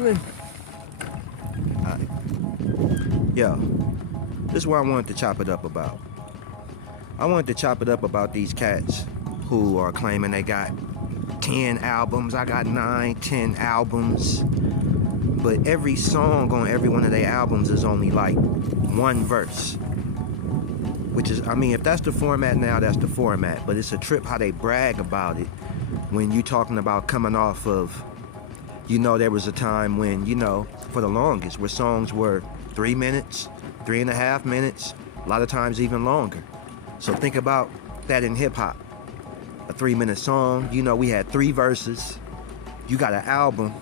rolling. Yo, this is what I wanted to chop it up about. I wanted to chop it up about these cats who are claiming they got 10 albums. I got 9, 10 albums. But every song on every one of their albums is only like one verse. Which is, I mean, if that's the format now, that's the format. But it's a trip how they brag about it when you talking about coming off of, you know, there was a time when, you know, for the longest, where songs were 3 minutes, 3.5 minutes, a lot of times even longer. So think about that in hip hop. A 3-minute song, you know, we had 3 verses. You got an album.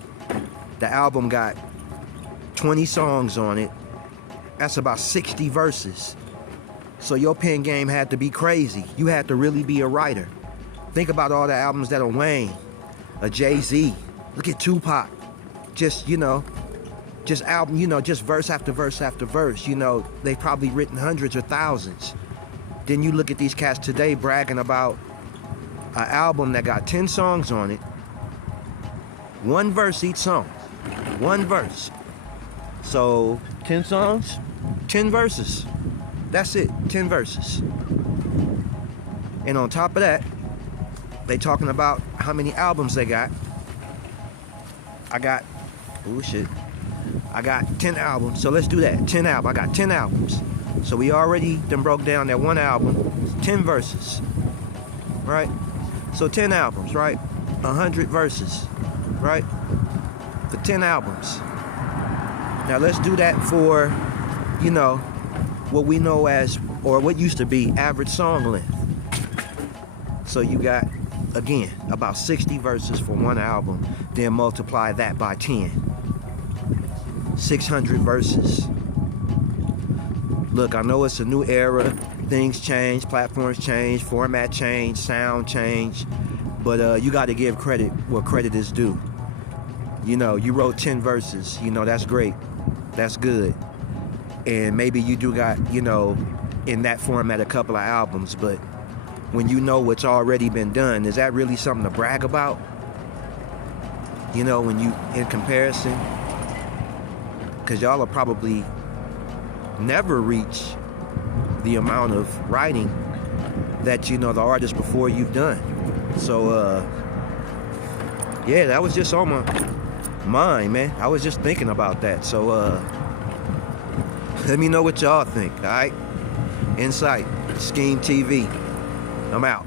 The album got 20 songs on it. That's about 60 verses. So your pen game had to be crazy. You had to really be a writer. Think about all the albums that are Wayne, a Jay-Z. Look at Tupac. Just, you know, just album, you know, just verse after verse after verse. You know, they've probably written hundreds or thousands. Then you look at these cats today bragging about an album that got 10 songs on it. 1 verse each song. 1 verse. So 10 songs, 10 verses. That's it, 10 verses. And on top of that, they talking about how many albums they got. I got 10 albums. So let's do that. 10 albums. I got 10 albums. So we already done broke down that one album, 10 verses. Right? So 10 albums, right? 100 verses. Right? For 10 albums. Now let's do that for, you know, what we know as, or what used to be, average song length. So you got, again, about 60 verses for one album, then multiply that by 10. 600 verses. Look, I know it's a new era, things change, platforms change, format change, sound change, but you got to give credit where credit is due. You know, you wrote 10 verses, you know, that's great, that's good. And maybe you do got, you know, in that format a couple of albums, but when you know what's already been done, is that really something to brag about? You know, when you, in comparison, because y'all will probably never reach the amount of writing that, you know, the artists before you've done. So, yeah, that was just on my mind, man. I was just thinking about that. So, let me know what y'all think, all right? Insight, Scheme TV. I'm out.